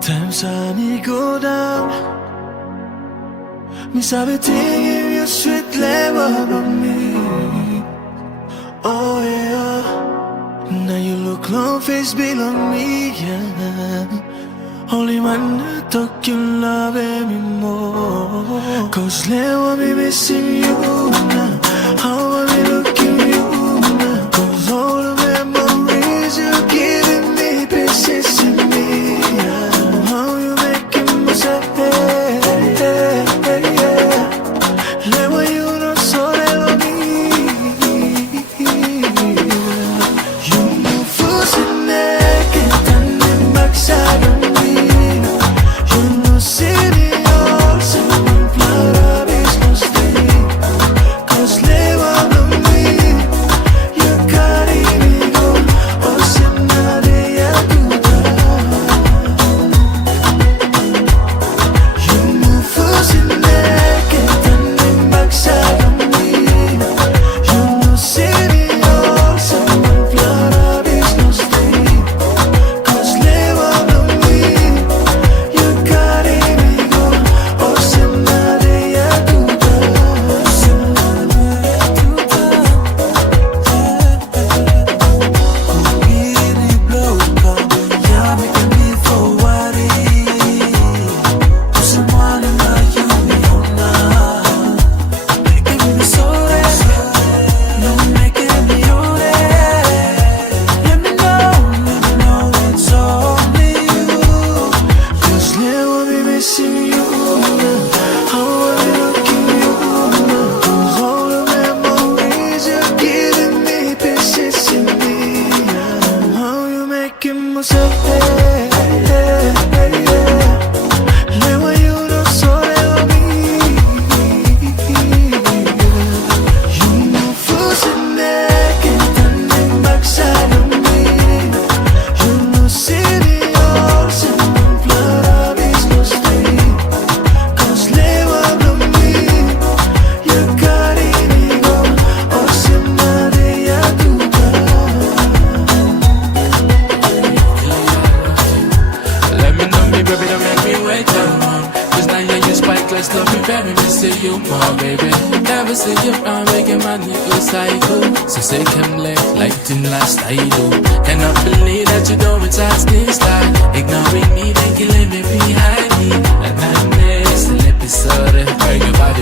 Times I need go down. Me sabe tingin yung sweet level of me. Oh yeah. Now you look long face belong me, yeah. Only man talk you love me more. Cause now I'm missing you now. How am I looking you now? Cause all the memories you're giving me pieces in me, yeah. How you making me say, hey, hey, hey, yeah. Lewa you no solo me. You move fools in neck and turning backside on me. You know see me all someone proud of his mistake. Cause lewa no me. You carry me go. Oh, senade ya tutak. You move fools in neck and turning backside on me. You know see me all someone proud of his mistake. Cause lewa no me. You carry me go. Oh, senade ya tutak. Cause lewa me missing you now. How am I looking you now? Cause all the memories you're giving me pieces in me, yeah. How you making myself, hey, hey, hey, yeah. Lewa you no solo me. You move fools in neck and turning backside on me. You know see me all someone proud of his mistake. Cause lewa no me. You carry me go. Oh, senade ya tutak. Let me know me, baby, don't make me wait too long. Cause now you're your spikeless, love me very, me see you more, baby. Never see you around making money, you cycle. So say come left, like in last I do. Cannot believe that you don't touch this time. Ignoring me, then killing me behind me. And I miss the episode. Bring your body